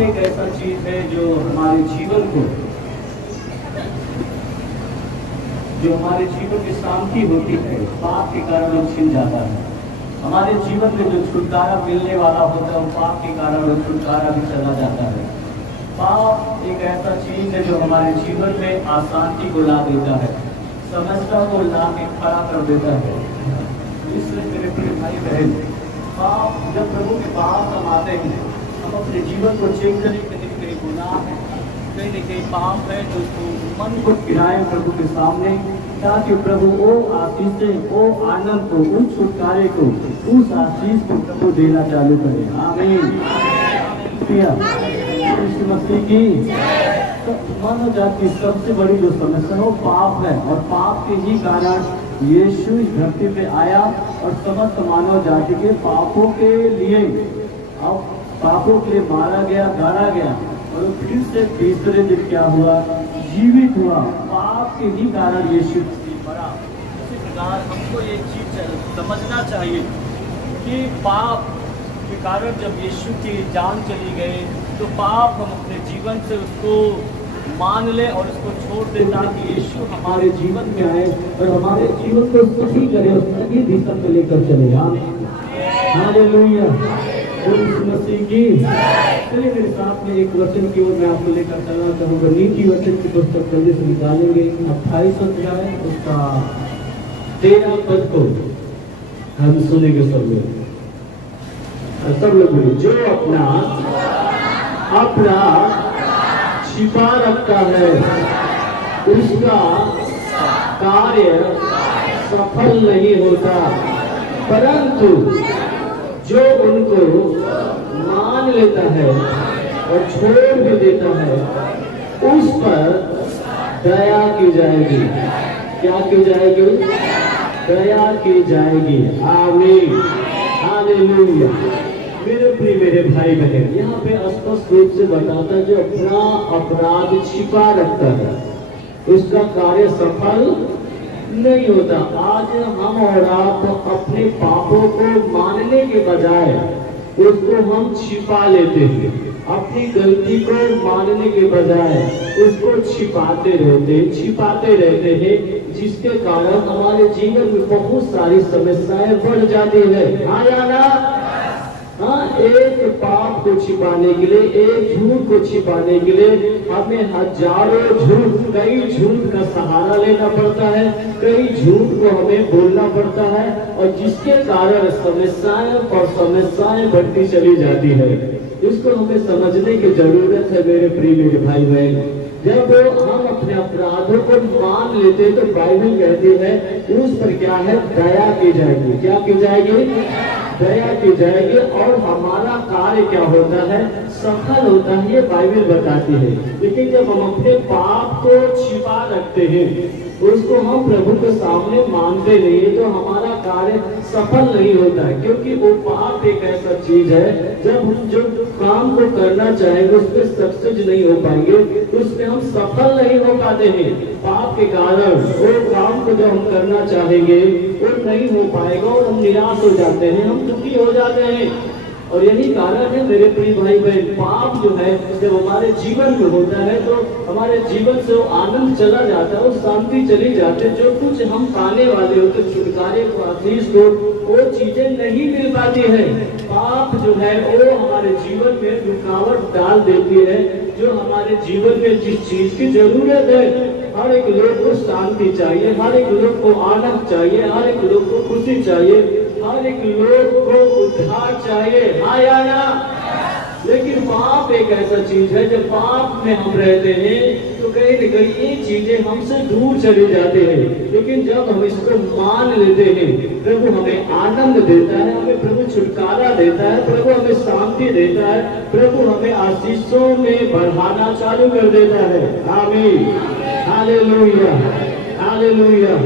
एक ऐसा चीज है जो हमारे जीवन की शांति होती है, पाप के कारण वो छिन जाता है। हमारे जीवन में जो छुटकारा मिलने वाला होता है वो पाप के कारण वो छुटकारा भी चला जाता है। पाप एक ऐसा चीज है जो हमारे जीवन में अशांति को ला देता है, समस्या को ला के खड़ा कर देता है। इसलिए मेरे प्रिय भाई बहन, पाप जब प्रभु के पास हम आते हैं, हम अपने जीवन को चेक करें कि कहीं गुनाह है, कहीं न कहीं पाप है, तो उसको मन को गिराए प्रभु के सामने, ताकि प्रभु वो आशीष से, वो आनंद को, उस छुटकारे को, उस आशीष को प्रभु देना चालू करे। आमीन। यीशु मसीह की। तो मानव जाति की सबसे बड़ी जो समस्या है वो पाप है, और पाप के ही कारण यीशु इस धरती पे आया और समस्त मानव जाति के पापों के लिए, अब पापों के लिए मारा गया, गाड़ा गया, और फिर से तीसरे दिन क्या हुआ, जीवित हुआ। पाप के ही कारण यीशु मरा। इसी प्रकार हमको ये चीज समझना चाहिए कि पाप के कारण जब यीशु की जान चली गई, तो पाप हम अपने जीवन से उसको मान ले और उसको छोड़ दे, ताकि यीशु हमारे जीवन में आए और हमारे जीवन को सही करे और सही दिशा में लेकर चले। हालेलुया। यीशु मसीह की। चलिए मेरे साथ में एक वचन की ओर मैं आपको लेकर चलना चाहूँगा। नीति वचन की पुस्तक जल्दी से निकालेंगे, 28 अध्याय उसका 13 पद को हम सुनेंगे सब लोग। सब लोग जो अपना छिपा रखता है उसका कार्य सफल नहीं होता, परंतु जो उनको मान लेता है और छोड़ भी देता है उस पर दया की जाएगी। क्या की जाएगी? दया की जाएगी। आमीन। हालेलुया। मेरे प्रिय मेरे भाई बहन, यहाँ पे स्पष्ट रूप से बताता है जो अपना अपराध छिपा रखता है उसका कार्य सफल नहीं होता। आज हम और आप अपने पापों को मानने के बजाय उसको हम छिपा लेते हैं, अपनी गलती को मानने के बजाय उसको छिपाते रहते हैं, जिसके कारण हमारे जीवन में बहुत सारी समस्याएं बढ़ जाती है। हाँ या ना? हाँ, एक पाप को छिपाने के लिए, एक झूठ को छिपाने के लिए हमें हजारों झूठ, कई झूठ का सहारा लेना पड़ता है, कई झूठ को हमें बोलना पड़ता है, और जिसके कारण समस्याएं और समस्याएं बढ़ती चली जाती है। इसको हमें समझने की जरूरत है मेरे प्रिय मेरे भाई बहन। जब हम अपने अपराधों को मान लेते हैं तो बाइबल कहती है उस पर क्या है? दया की जाएगी। क्या की जाएगी? दया की जाएगी, और हमारा कार्य क्या होता है? सफल होता है, ये बाइबल बताती है। लेकिन जब हम अपने पाप को छिपा रखते हैं, उसको हम प्रभु के सामने मानते नहीं है, तो हमारा कार्य सफल नहीं होता है। क्योंकि वो पाप एक ऐसा चीज है, जब हम जो काम को करना चाहेंगे उसमें सक्सेस नहीं हो पाएंगे, उसमें हम सफल नहीं हो पाते हैं। पाप के कारण वो काम को जो हम करना चाहेंगे वो नहीं हो पाएगा और हम निराश हो जाते हैं, हम दुखी हो जाते हैं। और यही कारण है मेरे प्रिय भाई बहन, पाप जो है जब हमारे जीवन में होता है तो हमारे जीवन से वो आनंद चला जाता है, वो शांति चली जाती है। जो कुछ हम पाने वाले होते, छुटकारे को, आशीष को, वो चीजें नहीं मिल पाती है। पाप जो है वो हमारे जीवन में रुकावट डाल देती है, जो हमारे जीवन में जिस चीज की जरूरत है। हर एक लोग को शांति चाहिए, हर एक लोग को आनंद चाहिए, हर एक लोग को खुशी चाहिए, हर एक लोग को उद्धार चाहिए। हाँ या ना? लेकिन पाप एक ऐसा चीज है, जब पाप में हम रहते हैं तो कहीं न कहीं ये चीजें हमसे दूर चली जाती हैं। लेकिन जब हम इसको मान लेते हैं, प्रभु हमें आनंद देता है, हमें प्रभु छुटकारा देता है, प्रभु हमें शांति देता है, प्रभु हमें आशीषों में बढ़ाना चालू कर देता है। आमीन। हालेलुया। हालेलुया।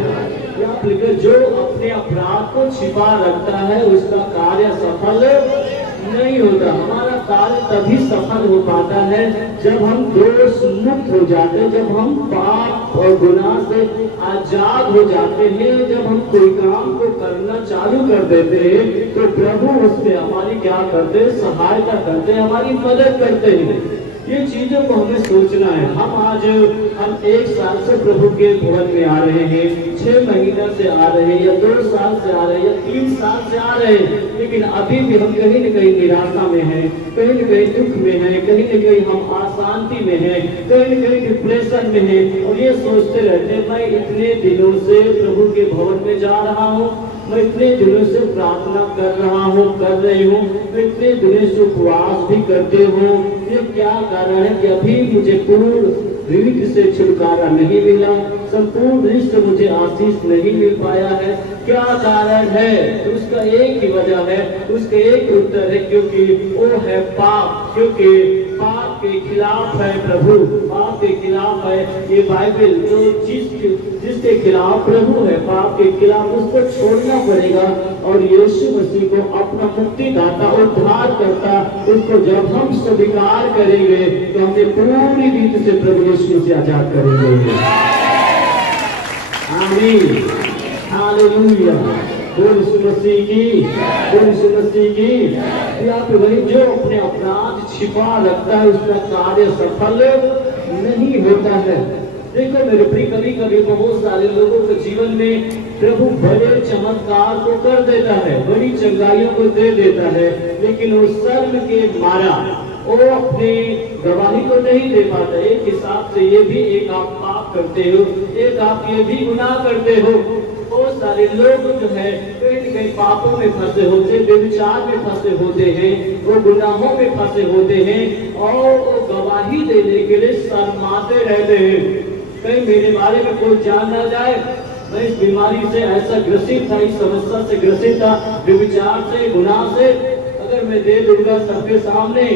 जो अपने अपराध को छिपा रखता है उसका कार्य सफल नहीं होता। हमारा कार्य तभी सफल हो पाता है जब हम दोष मुक्त हो जाते हैं, जब हम पाप और गुनाह से आजाद हो जाते हैं, जब हम कोई काम को करना चालू कर देते हैं तो प्रभु उसमें हमारी क्या करते हैं, सहायता करते हैं, हमारी मदद करते हैं। ये चीजों को हमें सोचना है। हम 1 साल से प्रभु के भवन में आ रहे हैं, 6 महीना से आ रहे हैं, या 2 साल से आ रहे हैं, या 3 साल से आ रहे हैं, लेकिन अभी भी हम कहीं न कहीं निराशा में हैं, कहीं न कहीं दुख में हैं, कहीं न कहीं हम अशांति में हैं, कहीं न कहीं डिप्रेशन में हैं, और ये सोचते रहते हैं मैं इतने दिनों से प्रभु के भवन में जा रहा हूँ, मैं इतने दिनों से प्रार्थना कर रहा हूँ, कर रही हूँ, मैं इतने दिनों से उपवास भी करते हूँ, ये क्या कारण है कि अभी मुझे पूर्ण विविध से छुटकारा नहीं मिला, संपूर्ण दृष्टि से मुझे आशीष नहीं मिल पाया है, क्या कारण है? तो उसका एक ही वजह है, उसका एक उत्तर है, क्योंकि वो है पाप, क्योंकि पाप के खिलाफ है प्रभु, पाप के खिलाफ है ये बाइबल, जो जिसके खिलाफ प्रभु है, पाप के खिलाफ उसको छोड़ना पड़ेगा। और यीशु मसीह को अपना मुक्तिदाता, उद्धार करता, उसको जब हम स्वीकार करेंगे तो हमें पूरी रीति से प्रभु यीशु से आजाद करेंगे। आमीन, हालेलुया, बोल यीशु मसीह की, बोल यीशु मसीह की। यहाँ पे वही जो अपने अपराध छिपा रखता है उसका कार्य सफल नहीं होता है। देखो मेरे प्रिय, कभी कभी बहुत सारे लोगों के जीवन में प्रभु बड़े चमत्कार को कर देता है, बड़ी चंगाइयों को दे देता है, लेकिन वो शर्म के मारा वो अपने गवाही को नहीं दे पाता। एक हिसाब से ये भी एक आप पाप करते हो, एक आप ये भी गुनाह करते हो। बहुत सारे लोग जो है कहीं न कहीं पापों में फंसे होते, व्यभिचार में फंसे होते हैं, वो गुनाहों में फंसे होते हैं, और वो गवाही देने के लिए शर्माते रहते हैं। कहीं मेरे बारे में कोई जान ना जाए, मैं इस बीमारी से ऐसा ग्रसित था, इस समस्या से ग्रसित था, व्यभिचार से, गुनाह से, अगर मैं दे दूंगा सबके सामने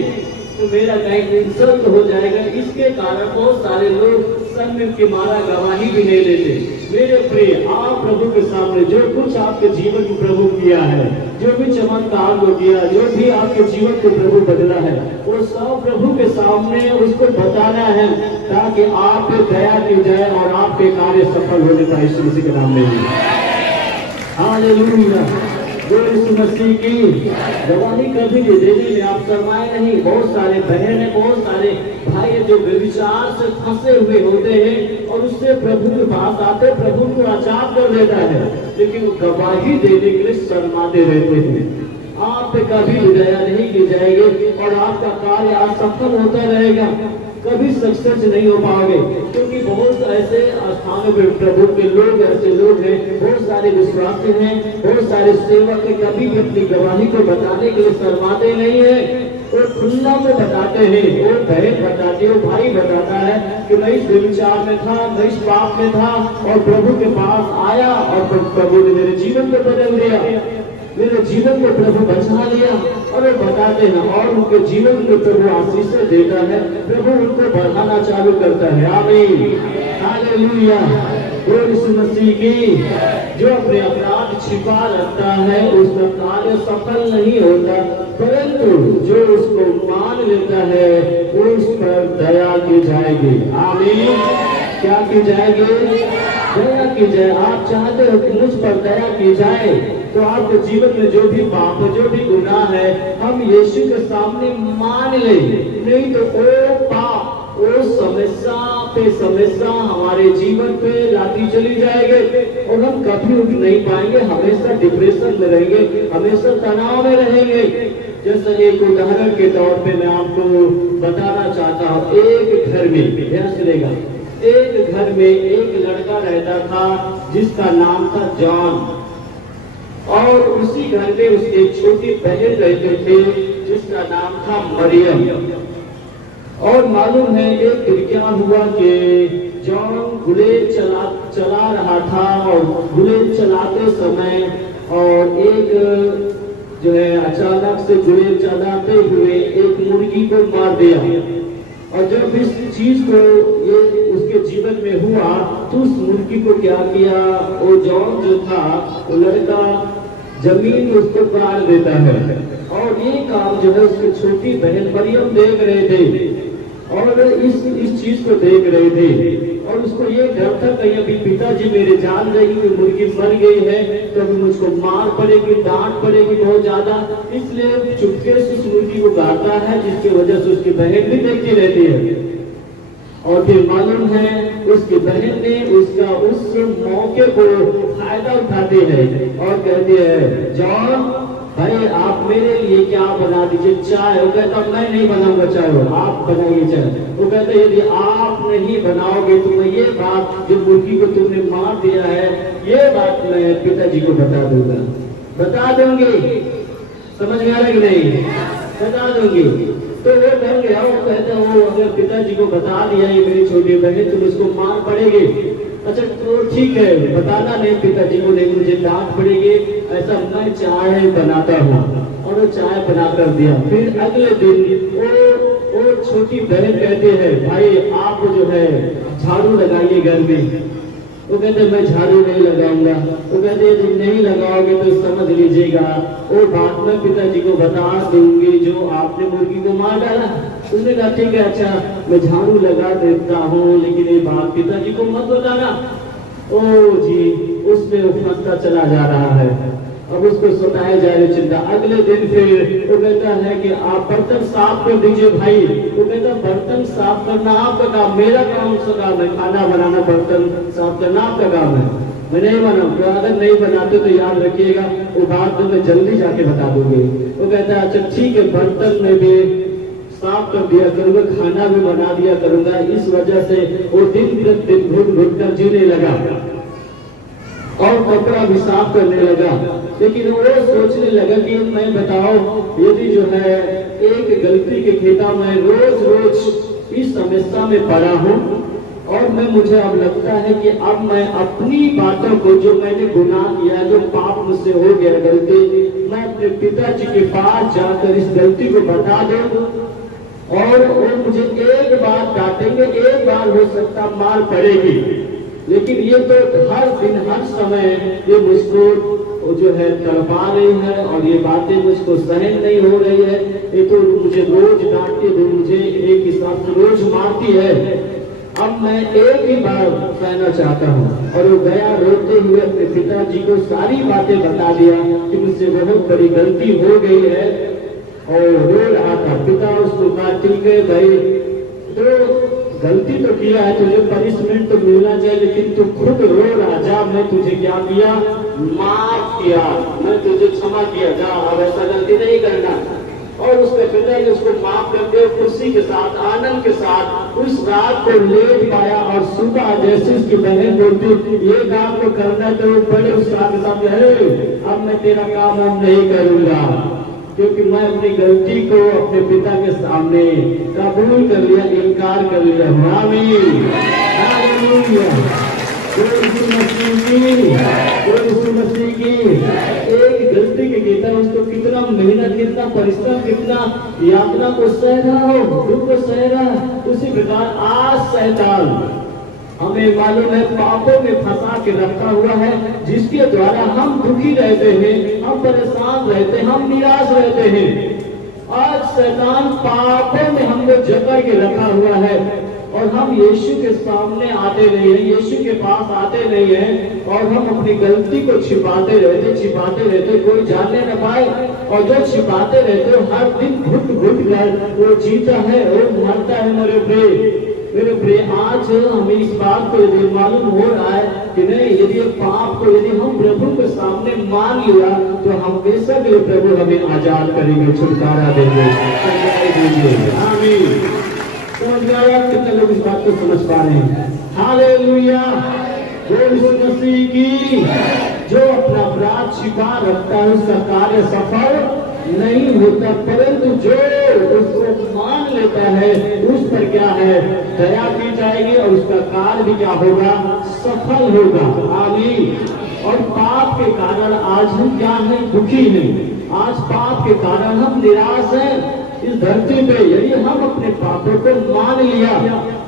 तो मेरा कहीं इंसल्ट हो जाएगा। इसके कारण बहुत सारे लोग शर्म के मारा गवाही भी नहीं देते। मेरे प्रिय, आप प्रभु के सामने जो कुछ आपके जीवन में प्रभु किया है, जो भी चमत्कार को किया, जो भी आपके जीवन को प्रभु बदला है, वो सब प्रभु के सामने उसको बताना है, ताकि आप पे दया की जाए और आपके कार्य सफल होने का यीशु मसीह के नाम में। हालेलुया, यीशु मसीह की गवाही कभी भी देने में आप शर्माए नहीं। बहुत सारे बहन है, बहुत सारे भाई है जो व्यभिचार से फंसे हुए होते हैं और उससे प्रभु के पास आते, प्रभु को आजाद कर देता है, लेकिन वो गवाही देने के लिए शर्माते रहते हैं। आप पे कभी भी दया नहीं की जाएगी और आपका कार्य असफल होता रहेगा, कभी सक्सेस नहीं हो पाओगे, क्योंकि बहुत ऐसे स्थानों पे प्रभु के लोग, ऐसे लोग हैं, बहुत सारे विश्वासी हैं, बहुत सारे सेवक हैं, कभी भी अपनी गवाही को बताने के लिए शर्माते नहीं है, वो खुला में बताते हैं, वो बहन बताती है, वो भाई बताता है कि मैं इस विचार में था, मैं इस पाप में था और प्रभु के पास आया और प्रभु ने मेरे जीवन को बदल दिया, मेरे जीवन को प्रभु बचा लिया। और वो बताते हैं और उनके जीवन को प्रभु आशीष देता है, प्रभु उनको बढ़ाना चालू करता है। आमीन, हालेलुया, यीशु मसीह की। जो अपने अपराध छिपा रखता है उसका कार्य सफल नहीं होता, परंतु जो उसको मान लेता है उस पर दया की जाएगी। आमीन, क्या की जाएगी? दया की जाए। आप चाहते हो कि मुझ पर दया की जाए, तो आपके जीवन में जो भी पाप है, जो भी गुनाह है, हम यीशु के सामने मान ले, नहीं तो वो पाप, वो समस्या पे समस्या हमारे जीवन पे लाती चली जाएगी और हम कभी उठ नहीं पाएंगे, हमेशा डिप्रेशन में रहेंगे, हमेशा तनाव में रहेंगे। जैसे एक उदाहरण के तौर पे मैं आपको बताना चाहता हूँ। एक घर में, ध्यान सुनेगा, एक घर में एक लड़का रहता था जिसका नाम था जॉन, और उसी घर में उसकी एक छोटी बहन रहते थे जिसका नाम था मरियम। और मालूम है एक दिन क्या हुआ कि जॉन बुलेट चला रहा था और बुलेट चलाते समय और एक जो है अचानक से बुलेट चलाते हुए एक मुर्गी को मार दिया। और जब इस चीज को ये उसके जीवन में हुआ तो उस मुर्गी को क्या किया, वो जॉन जो था वो लड़का जमीन में उसको गाड़ देता है और ये काम जो है उसकी छोटी बहन मरियम देख रहे थे और इस चीज को देख रहे थे और उसको ये डर था कहीं अभी पिताजी मेरे जान जाएगी कि मुर्गी मर गई है तो अभी मुझको मार पड़ेगी, डांट पड़ेगी बहुत ज्यादा, इसलिए चुपके से उस मुर्गी को गाता है जिसकी वजह से उसकी बहन भी देखती रहती है। और फिर मालूम है उसकी बहन ने उसका उस मौके को फायदा उठाते हैं और कहते हैं जॉन भाई आप मेरे लिए क्या बना दीजिए चाय। वो कहता मैं नहीं बनाऊंगा चाय, आप बनाइए चाय। वो कहता यदि आप नहीं बनाओगे तो मैं ये बात जो मुर्गी को तुमने मार दिया है ये बात मैं पिताजी को बता दूंगा। बता दूंगी, समझ में आ रहा कि नहीं? बता दूंगी। तो वो डर गया, वो कहता वो अगर पिताजी को बता दिया ये मेरी छोटी बहन तुम इसको मार पड़ेगी। अच्छा तो ठीक है बताना नहीं पिताजी को, नहीं मुझे डांट पड़ेगी, ऐसा मैं चाय बनाता हूँ। और वो चाय बना कर दिया। फिर अगले दिन वो छोटी बहन कहते हैं भाई आप जो है झाड़ू लगाइए घर में। वो कहते मैं झाड़ू नहीं लगाऊंगा। वो कहते यदि नहीं लगाओगे तो समझ लीजिएगा वो बात मैं पिताजी को बता दूंगी जो आपने मुर्गी को मार डाला। उसने कहा ठीक है अच्छा मैं झाड़ू लगा देता हूँ लेकिन ये बात पिताजी को मत बताना। ओ जी उसमें वो फंसता चला जा रहा है, अब उसको सताया जा रही चिंता। अगले दिन फिर वो कहता है कि आप बर्तन साफ कर दीजिए भाई। वो कहता बर्तन साफ करना आपका काम, मेरा काम सा काम है, खाना बनाना बर्तन साफ करना आपका काम है, मैं नहीं बनाऊंगा। अगर नहीं बनाते तो याद रखिएगा वो बात तो मैं जल्दी जाके बता दूंगी। वो कहता है अच्छा ठीक है बर्तन में भी साफ कर दिया करूंगा, खाना भी बना दिया करूंगा। इस वजह से वो दिन प्रतिदिन घुट घुट कर जीने लगा और कपड़ा भी साफ करने लगा। लेकिन वो सोचने लगा कि मैं बताओ यदि जो है एक गलती के खेता में रोज रोज इस समस्या में पड़ा हूँ और मुझे अब लगता है कि अब मैं अपनी बातों को जो मैंने गुनाह किया, जो पाप मुझसे हो गया गलती, मैं अपने पिताजी के पास जाकर इस गलती को बता दूं और वो मुझे एक बार डांटेंगे, एक बार हो सकता मार पड़ेगी, लेकिन ये तो हर दिन हर समय ये मुझको जो है तड़पा रही है और ये बातें मुझको सहन नहीं हो रही है। ये तो मुझे रोज डांटती है, मुझे एक हिसाब से रोज मारती है। अब मैं एक ही बार कहना चाहता हूँ। और वो गया रोते हुए अपने पिताजी को सारी बातें बता दिया कि मुझसे बहुत बड़ी गलती हो गई है और रो रहा था। पिता उसको कहा ठीक है भाई तो गलती तो किया है, तुझे पनिशमेंट तो मिलना चाहिए, लेकिन तू खुद रो रहा, जा मैं तुझे क्या किया, माफ किया, मैं तुझे क्षमा किया, जा अब ऐसा गलती नहीं करना। और उसके पिता ने उसको माफ करके खुशी के साथ आनंद के साथ उस रात को लेट पाया। और सुबह जैसे उसकी बहन बोलती ये काम तो करना, तो बड़े उत्साह के साथ अब मैं तेरा काम हम नहीं करूंगा क्योंकि मैं अपनी गलती को अपने पिता के सामने कबूल कर लिया, इनकार कर लिया। आमीन हालेलुया। मसीह की एक गलती के गीता उसको कितना मेहनत, कितना परिश्रम, कितना यातना को सह रहा हो, दुख को सह रहा। उसी प्रकार आज शैतान हमें मालूम है पापों में फंसा के रखा हुआ है, जिसके द्वारा हम दुखी रहते हैं, हम परेशान रहते हैं, हम निराश रहते हैं। आज शैतान पापों में हमको जकड़ के रखा हुआ है और हम यीशु के सामने आते नहीं है, यीशु के पास आते नहीं है और हम अपनी गलती को छिपाते रहते, कोई जानने न पाए। और जो छिपाते रहते हर दिन घुट घुट कर वो जीता है, वो मरता है। मेरे प्रिय आज हमें इस बात को यदि मालूम हो रहा है कि नहीं, यदि पाप को यदि हम प्रभु के सामने मान लिया तो हमेशा के लिए प्रभु हमें आजाद करेंगे, छुटकारा देंगे। आमीन। समझ में आया? कितने लोग इस बात को समझ पा रहे हैं? हालेलुया। यीशु मसीह की जो अपना अपराध छिपा रखता है उसका कार्य सफल नहीं होता, परंतु जो उसको मान लेता है उस पर क्या है, दया की जाएगी और उसका कार्य भी क्या होगा, सफल होगा। आमीन। और पाप के कारण आज हम क्या हैं, दुखी हैं। आज पाप के कारण हम निराश हैं। इस धरती पे यदि हम अपने पापों को मान लिया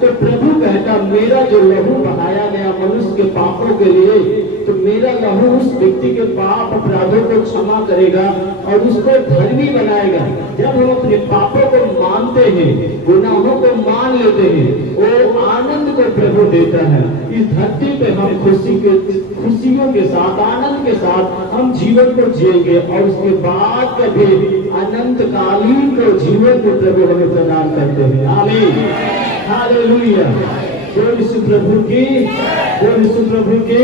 तो प्रभु कहता मेरा जो लहू बहाया गया मनुष्य के पापों के लिए, तो मेरा लहू उस व्यक्ति के पाप अपराधों को क्षमा करेगा और उसको धर्मी बनाएगा। जब हम अपने पापों को मानते हैं, गुनाहों को मान लेते हैं, वो आनंद को प्रभु देता है। इस धरती पे हम खुशियों के साथ, आनंद के साथ हम जीवन को जिएंगे और उसके बाद कभी अनंतकालीन को जीवन को प्रभु हमें प्रदान करते हैं। आमीन, हालेलुया। जो यीशु प्रभु की, जो यीशु प्रभु की।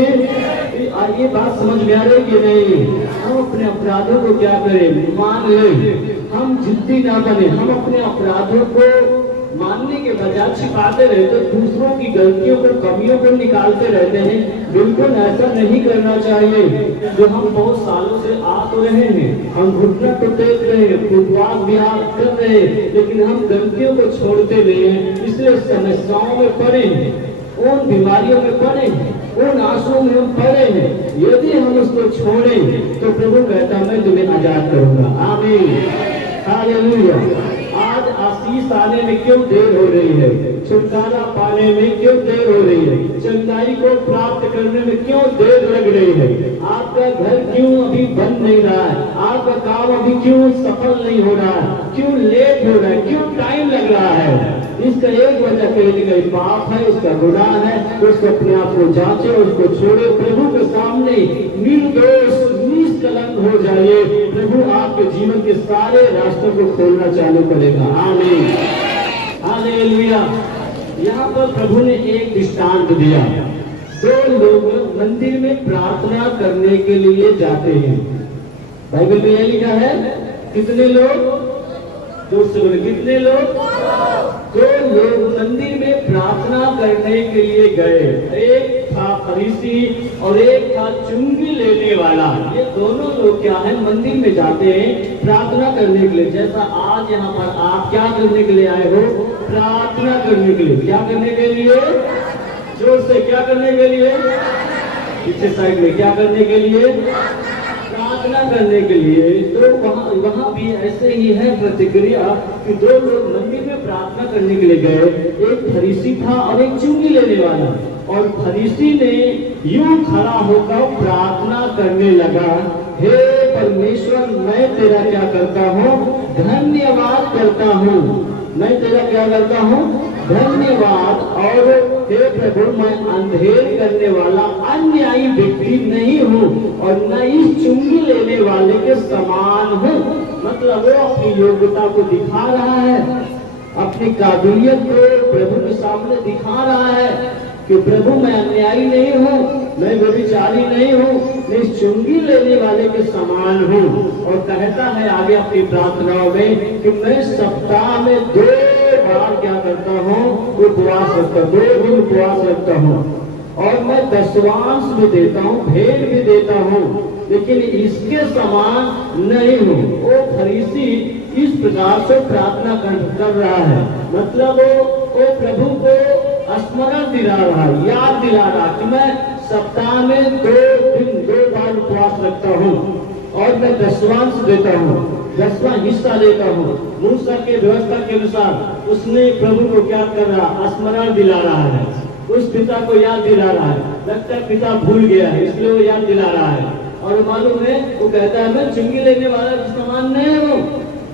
ये बात समझ में आ रही कि नहीं? हम अपने अपराधों को क्या करें? मान ले। हम जिद्दी ना बने। हम अपने अपराधों को मानने के बजाय छिपाते रहते, दूसरों की गलतियों को, कमियों को निकालते रहते हैं। बिल्कुल ऐसा नहीं करना चाहिए। जो हम बहुत सालों से आ तो रहे हैं, हम घुटना तो टेक रहे हैं, उपवास भी कर रहे हैं, लेकिन हम गलतियों को छोड़ते नहीं हैं। इसलिए समस्याओं में पड़े हैं, उन बीमारियों में पड़े हैं, उन आंसुओं में हम पड़े हैं। यदि हम उसको छोड़ें तो प्रभु कहता मैं तुम्हें आजाद करूंगा। आमीन, हालेलुया। आज आशीष आने में क्यों देर हो रही है? छुटकारा पाने में क्यों देर हो रही है? चंगाई को प्राप्त करने में क्यों देर लग रही है? आपका घर क्यों अभी बन नहीं रहा है? आपका काम अभी क्यों सफल नहीं हो रहा है? क्यों लेट हो रहा है? क्यों टाइम लग रहा है? इसका एक वजह कहीं पाप है, इसका गुनाह है। उसको अपने आप को जांचे, उसको छोड़े, प्रभु के सामने निर्दोष निष्कलंक हो जाइए। प्रभु आपके जीवन के सारे रास्तों को खोलना चालू करेगा। आमीन, हालेलुया। यहाँ पर प्रभु ने एक दृष्टांत दिया। दो लोग मंदिर में प्रार्थना करने के लिए जाते हैं। बाइबल में यह लिखा है, कितने लोग? जोर से बोले, कितने लोग? दो लोग मंदिर में प्रार्थना करने के लिए गए। एक था फरीसी और एक था चुंगी लेने वाला। ये दोनों लोग क्या है? मंदिर में जाते हैं प्रार्थना करने के लिए। जैसा आज यहाँ पर आप क्या करने के लिए आए हो? प्रार्थना करने के लिए। क्या करने के लिए? जोर से, क्या करने के लिए? पीछे साइड में क्या करने के लिए? प्रार्थना करने के लिए। तो वहाँ भी ऐसे ही है प्रतिक्रिया कि दो लोग मंदिर में प्रार्थना करने के लिए गए। एक फरीसी था और एक चुंगी लेने वाला। और फरीसी ने यूं खड़ा होकर प्रार्थना करने लगा, हे परमेश्वर, मैं तेरा क्या करता हूँ? धन्यवाद करता हूँ। मैं तेरा क्या करता हूँ? धन्यवाद। और हे प्रभु, मैं अंधेर करने वाला अन्यायी व्यक्ति नहीं हूँ और न इस चुंगी लेने वाले के समान हूँ। मतलब वो अपनी योग्यता को दिखा रहा है, अपनी काबिलियत को प्रभु के सामने दिखा रहा है कि प्रभु मैं अन्यायी नहीं हूँ, मैं व्यभिचारी नहीं हूँ, मैं चुंगी लेने वाले के समान हूँ। और कहता है आगे अपनी प्रार्थनाओं में कि मैं सप्ताह में 2 बार क्या करता हूँ? उपवास रखता हूँ, 2 दिन उपवास रखता हूँ और मैं दशवांश भी देता हूँ, भेंट भी देता हूँ, लेकिन इसके समान नहीं हूँ। वो फरीसी इस प्रकार से प्रार्थना कर रहा है। मतलब वो प्रभु को स्मरण दिला रहा है, याद दिला रहा कि मैं सप्ताह में 2 दिन 2 बार उपवास रखता हूँ और मैं दशवांश देता हूँ, 10वां हिस्सा देता हूँ। मूसा के व्यवस्था के अनुसार उसने प्रभु को क्या कर रहा? स्मरण दिला रहा है, उस पिता को याद दिला रहा है। लगता है पिता भूल गया है, इसलिए वो याद दिला रहा है। और मालूम है, वो कहता है मैं चुंगी लेने वाला के समान नहीं हूँ,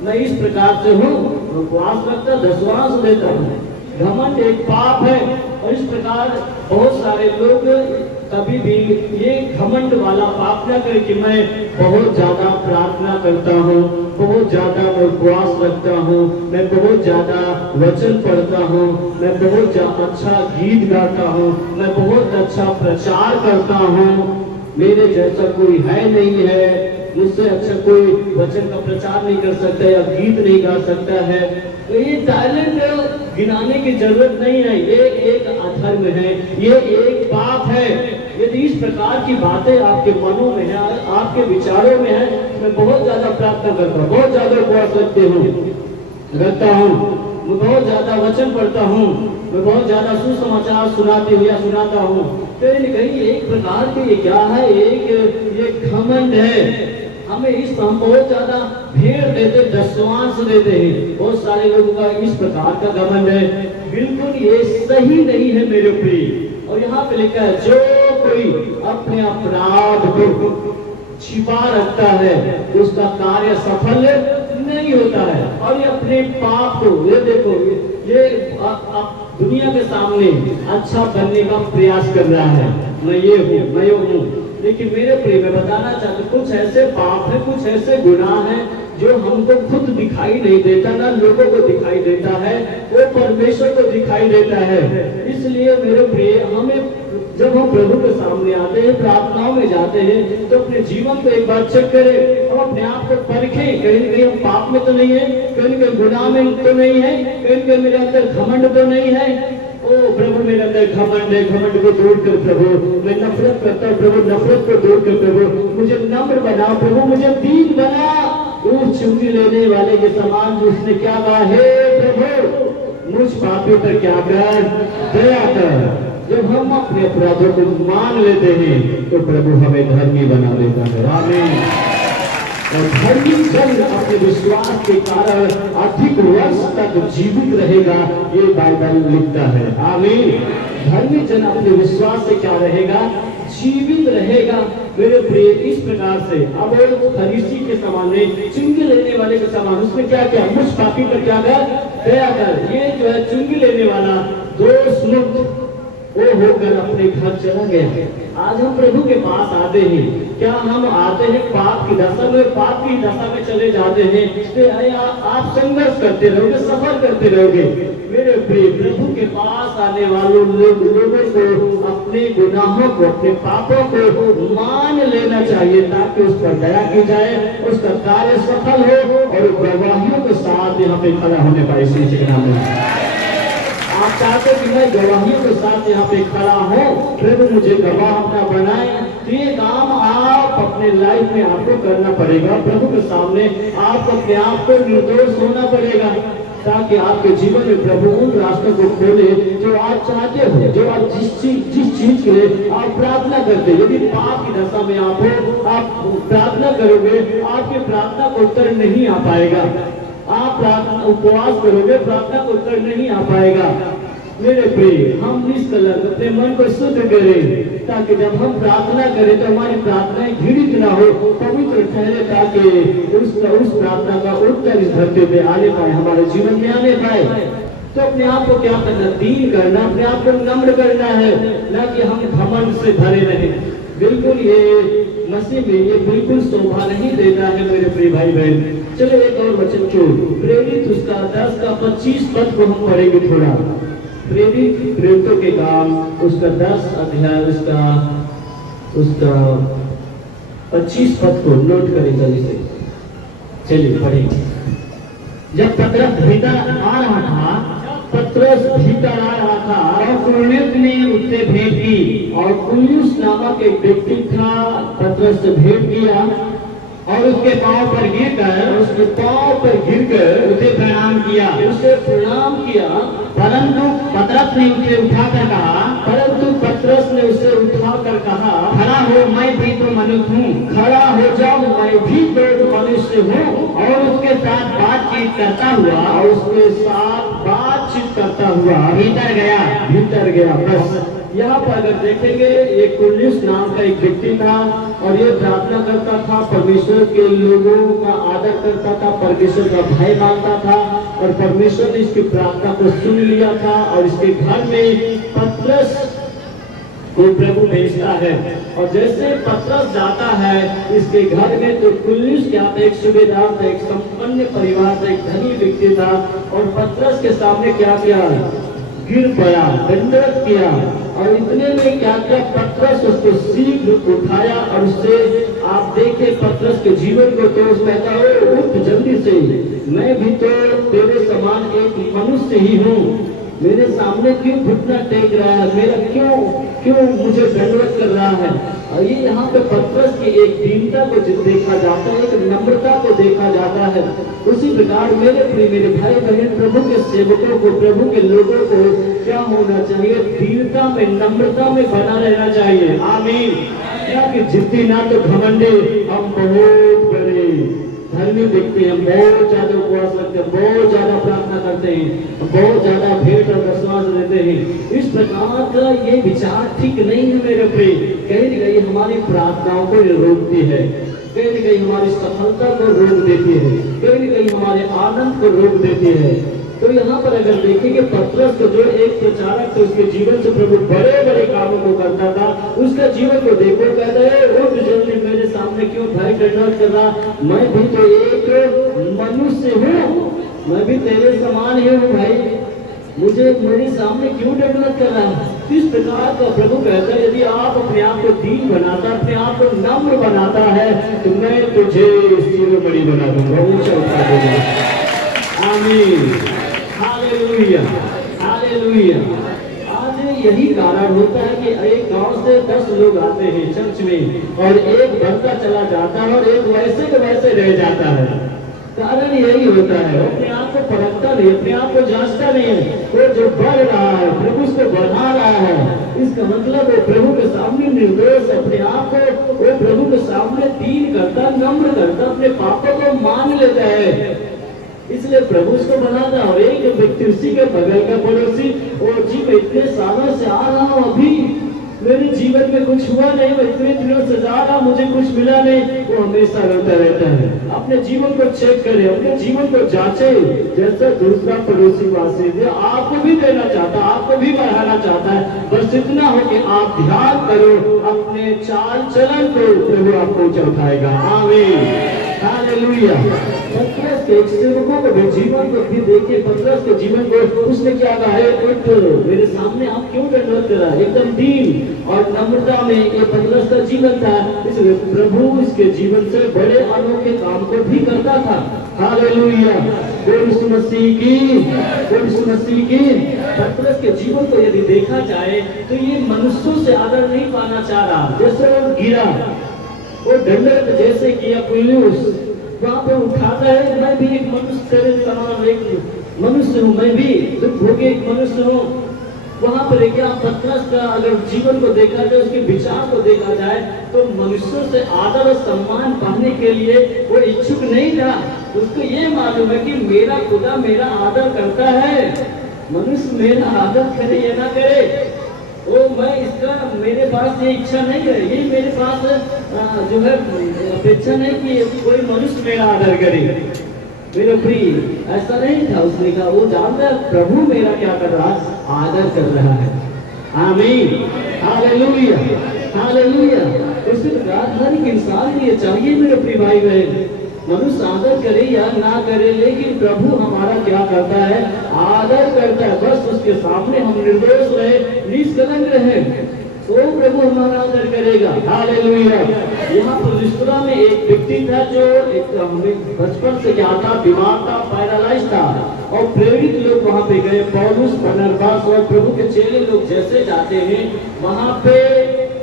मैं इस प्रकार से हूँ, उपवास रखता, दशवांश देता हूँ। घमंड एक पाप है और इस प्रकार बहुत सारे लोग कभी भी ये घमंड वाला पाप न करें कि मैं बहुत ज्यादा प्रार्थना करता हूँ, बहुत ज्यादा मैं उपवास रखता हूँ, मैं बहुत ज्यादा वचन पढ़ता हूँ, मैं बहुत अच्छा गीत गाता हूँ, मैं बहुत अच्छा प्रचार करता हूँ, मेरे जैसा कोई है नहीं है, मुझसे अच्छा कोई वचन का प्रचार नहीं कर सकता या गीत नहीं गा सकता है। तो ये टैलेंट गिनाने की जरूरत नहीं है, ये एक अधर्म है, ये एक पाप है। यदि इस प्रकार की बातें आपके मनों में है, आपके विचारों में है, मैं बहुत ज्यादा प्रार्थना करता हूँ, बहुत ज्यादा उपवास रखता हूँ, मैं बहुत ज्यादा वचन पढ़ता हूँ, मैं बहुत ज्यादा सुसमाचार सुनाता हूँ, तो कहीं एक प्रकार के ये क्या है? ये घमंड है। हम बहुत ज्यादा भेड़ देते, दशवांश देते हैं। बहुत सारे लोगों का इस प्रकार का घमंड है। बिल्कुल ये सही नहीं है मेरे प्रिय। और यहाँ पे लिखा है जो कोई अपने अपराध को छिपा रखता है उसका कार्य सफल नहीं होता है। और ये अपने पाप को, ये देखो, ये दुनिया के सामने अच्छा बनने का प्रयास कर रहा है, मैं ये हूँ, मैं ये हूँ। लेकिन मेरे प्रिय, मैं बताना चाहता हूँ, कुछ ऐसे पाप है, कुछ ऐसे गुनाह है जो हमको खुद दिखाई नहीं देता, ना लोगों को दिखाई देता है, वो परमेश्वर को दिखाई देता है। इसलिए मेरे प्रिय, हमें जब हम प्रभु के सामने आते हैं, प्रार्थनाओं में जाते हैं, तो अपने जीवन को एक बार चेक करें और अपने आप को परखें, कहीं न कहीं हम पाप में तो नहीं है, कहीं न कहीं गुनाह में तो नहीं है, कहीं न कहीं मेरे अंदर घमंड तो नहीं है। ओ प्रभु, मेरे अंदर घमंड है, घमंड को दूर कर प्रभु। मैं नफरत करता हूँ प्रभु, नफरत को दूर कर प्रभु। मुझे नम्र बना प्रभु, मुझे दीन बना। उस चुंगी लेने वाले के समान जो उसने क्या कहा, हे प्रभु मुझ पापी पर क्या कर, दया कर। जब हम अपने अपराधों को मान लेते हैं तो प्रभु हमें धर्मी बना देता है। आमीन। और धर्मी जन अपने विश्वास के कारण अधिक वर्ष तक जीवित रहेगा, ये बाइबल लिखता है। आमीन। धर्मी जन अपने विश्वास से क्या रहेगा, जीवित रहेगा। मेरे प्रिय, इस प्रकार से अब फरीसी के सामने, चुंगी लेने वाले के समान, उसने क्या किया, मुझ पापी पर क्या कर, दया कर। ये जो है चुंगी लेने वाला दोष मुक्त वो होकर अपने घर चला गया। आज हम प्रभु के पास आते हैं, क्या हम आते हैं पाप की दशा में, पाप की दशा में चले जाते हैं, तो आप संघर्ष करते रहोगे, सफर करते रहोगे। मेरे प्रिय, प्रभु के पास आने वालों लोगों को अपने गुनाहों को, अपने पापों को मान लेना चाहिए, ताकि उस पर दया की जाए, उसका कार्य सफल हो और गवाहियों के साथ यहाँ पे खड़ा होने पाए। इसी के नाम में आप चाहते कि मैं गवाहियों के साथ यहाँ पे खड़ा हूँ, प्रभु मुझे गवाह अपना बनाए, तो ये काम आप अपने लाइफ में आपको करना पड़ेगा। प्रभु के सामने आपको अपने आप को निर्दोष होना पड़ेगा, ताकि आपके जीवन में प्रभु उन रास्तों को खोले जो आप चाहते हो, जो आप जिस चीज के लिए आप प्रार्थना करते। यदि पाप की दशा में आप हो, आप प्रार्थना करोगे, आपकी प्रार्थना को उत्तर नहीं आ पाएगा। आप प्रार्थना उपवास करोगे, प्रार्थना को उत्तर नहीं आ पाएगा। मेरे प्रिय, हम निष्कलंक अपने मन को शुद्ध करें, ताकि जब हम प्रार्थना करें तो हमारी प्रार्थनाएं घृणित ना हो, पवित्र ठहरे, ताकि उस प्रार्थना का उत्तर इस धरती पे आने पाए, हमारे जीवन में आने पाए। तो अपने आप को क्या करना, दीन करना, अपने आप को नम्र करना है, ना कि हम घमंड से भरे रहे। बिल्कुल ये मसीह में ये बिल्कुल शोभा नहीं देता है मेरे प्रिय भाई बहन। चलो एक और वचन को, प्रेरित उसका 10 का 25 पद को हम पढ़ेंगे थोड़ा। प्रेरितों के काम उसका 10 अध्याय उसका 25 पद को नोट करें जल्दी से। चलिए पढ़ेंगे। जब पतरस भीतर आ रहा था, और कुरनेलियुस ने उससे भेंट की, और कुरनेलियुस नामक एक व्यक्ति था, पतरस से भेंट किया और उसके पांव पर गिरकर उसे प्रणाम किया, परंतु पतरस ने उसे उठाकर कहा, खड़ा हो, मैं भी तो मनुष्य हूँ, खड़ा हो जाओ, मैं भी तो मनुष्य हूँ। और उसके साथ बातचीत करता हुआ भीतर गया। बस यहाँ पर अगर देखेंगे, ये कुरनेलियुस नाम का एक व्यक्ति था और ये प्रार्थना करता था, परमेश्वर के लोगों का आदर करता था, परमेश्वर का भय मानता था, और परमेश्वर ने इसकी प्रार्थना को सुन लिया था और इसके घर में पतरस को प्रभु भेजता है। और जैसे पतरस जाता है इसके घर में, तो कुरनेलियुस क्या था, एक सूबेदार था, एक संपन्न परिवार था, एक धनी व्यक्ति था, और पतरस के सामने क्या किया, गिर पड़ा, दंडवत किया, और इतने में क्या किया, पतरस उसको शीघ्र उठाया और उससे, आप देखें पतरस के जीवन को, तो कहता है, उठ जल्दी से, मैं भी तो तेरे समान एक मनुष्य ही हूँ, मेरे सामने क्यों घुटना टेक रहा है, मेरा क्यों मुझे दंडवत कर रहा है। और ये यहाँ पे पतरस की एक दीनता को देखा जाता है, एक नम्रता को देखा जाता है। उसी प्रकार मेरे भाई बहन, प्रभु के सेवकों को, प्रभु के लोगों को क्या होना चाहिए, दीनता में, नम्रता में बना रहना चाहिए। आमीन। क्या कि जितनी ना तो घमंडे, हम बहुत बड़े धर्मी व्यक्ति, हम बहुत ज्यादा उपवास रखते हैं, बहुत ज्यादा प्रार्थना करते हैं, बहुत ज्यादा भेंट और विश्वास देते हैं। इस प्रकार का ये विचार ठीक नहीं है मेरे प्रिय। कहीं न कहीं हमारी प्रार्थनाओं को ये रोकती है, कहीं न कहीं हमारी सफलता को रोक देती है, कहीं न कहीं हमारे आनंद को रोक देती है। तो यहाँ पर अगर देखेंगे पतरस को, जो एक प्रचारक थे, उसके जीवन से प्रभु बड़े बड़े कामों को करता था, उसका जीवन को देखो, कहता है उठ जल्दी, मेरे सामने क्यों भय दंडवत कर रहा, मैं भी तो एक मनुष्य हूँ, मैं भी तेरे समान ही हूँ भाई, मुझे मेरे सामने क्यों दंडवत कर रहा है। इस प्रकार का प्रभु कहता है, यदि आप अपने आप को दीन बनाता, अपने आप को नम्र बनाता है, तो मैं तुझे शिरोमणि बना दूंगा, ऊंचा उठा दूंगा। आमीन, हालेलुया, हालेलुया। आज यही कारण होता है कि एक गांव से 10 लोग आते हैं चर्च में, और एक बढ़ता चला जाता है और एक वैसे के वैसे रह जाता है। कारण यही होता है, अपने आप को परखता नहीं, अपने आप को जांचता नहीं है। वो जो बढ़ रहा है, प्रभु उसको बढ़ा रहा है, इसका मतलब वो प्रभु के सामने निर्दोष अपने आप को वो प्रभु के सामने दीन करता, नम्र करता, अपने पापों को मान लेता है, इसलिए प्रभु उसको बनाता है। और एक व्यक्ति उसी के बगल का पड़ोसी, और जी मैं इतने सालों से आ रहा हूँ, अभी मेरे जीवन में कुछ हुआ नहीं, मैं इतने दिनों से जा रहा, मुझे कुछ मिला नहीं, वो हमेशा रोता रहता है। अपने जीवन को चेक करे, अपने जीवन को जांचे, जैसा दूसरा पड़ोसी वासी आपको भी देना चाहता, आपको भी बढ़ाना चाहता है, बस इतना हो कि आप ध्यान करो अपने चाल चलन को, प्रभु आपको ऊंचा उठाएगा। आमीन, हालेलुया। पतरस के सेवकों को भी जीवन को भी देखिए, पतरस के जीवन को उसने क्या कहा है, मेरे सामने आप क्यों दंडवत कर रहा है, एकदम दीन और नम्रता में ये पतरस का जीवन था, इसलिए प्रभु इसके जीवन से बड़े अनोखे काम को भी करता था। हालेलुया, यीशु मसीह की, यीशु मसीह की। पतरस के जीवन को यदि देखा जाए तो ये मनुष्यों से आदर नहीं पाना चाह रहा, जैसे वो गिरा, वो दंडवत जैसे किया पुलिस वहां पर उठाता है, मैं भी एक मनुष्य तेरे समान एक मनुष्य हूँ, मैं भी दुख भोगे एक मनुष्य हूँ। वहां पर क्या पतरस का अगर जीवन को देखा जाए, उसके विचार को देखा जाए, तो मनुष्यों से आदर और सम्मान पाने के लिए वो इच्छुक नहीं था। उसको ये मालूम है कि मेरा खुदा मेरा आदर करता है, मनुष्य मेरा आदर करे या ना करे, वो मैं इसका मेरे पास ये इच्छा नहीं है, ये मेरे पास जो है अपेक्षा नहीं कि कोई मनुष्य मेरा आदर करे। मेरे प्रिय ऐसा नहीं था, उसने कहा वो जानता है प्रभु मेरा क्या कर रहा है, आदर कर रहा है। आमीन, हालेलुया, हालेलुया। इसी प्रकार हर एक इंसान को ये चाहिए मेरे प्रिय भाई बहन, मनुष्य आदर करे या ना करे, लेकिन प्रभु हमारा क्या करता है, आदर करता है। बस उसके सामने हम निर्दोष रहे, निष्कलंक रहे, तो प्रभु हमारा आदर करेगा। हालेलुया। यहाँ पर लिस्त्रा में एक व्यक्ति था जो एक हमें बचपन से क्या था, बीमार था, पैरालाइज था, और प्रेरित लोग वहाँ पे गए, पौलुस, बरनबास और प्रभु के चेले लोग जैसे जाते हैं वहाँ पे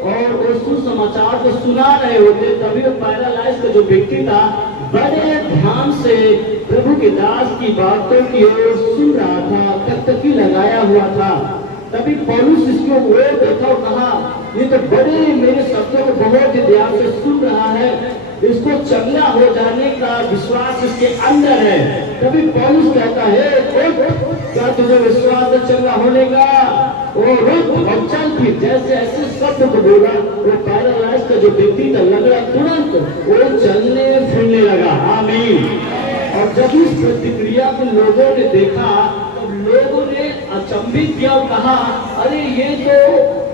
और वो सुसमाचार को सुना रहे होते, तभी वो पैरालाइज का जो व्यक्ति था बड़े ध्यान से प्रभु के दास की बातों की ओर सुन रहा था, टकटकी लगाया हुआ था। तभी पौलुस इसको वो देखा और कहा, ये तो बड़े मेरे शब्दों को बहुत ही ध्यान से सुन रहा है, इसको चंगा हो जाने का विश्वास इसके अंदर है। तभी पौलुस कहता है, क्या तुझे विश्वास है चंगा होने का? और चल फिर, जैसे ऐसे शब्द को बोला, वो पैरालाइज का जो व्यक्ति था लगा तुरंत वो चलने फिरने लगा। आमीन। और जब इस प्रतिक्रिया को लोगों ने देखा, तो लोगों ने अचंभित किया और कहा, अरे ये तो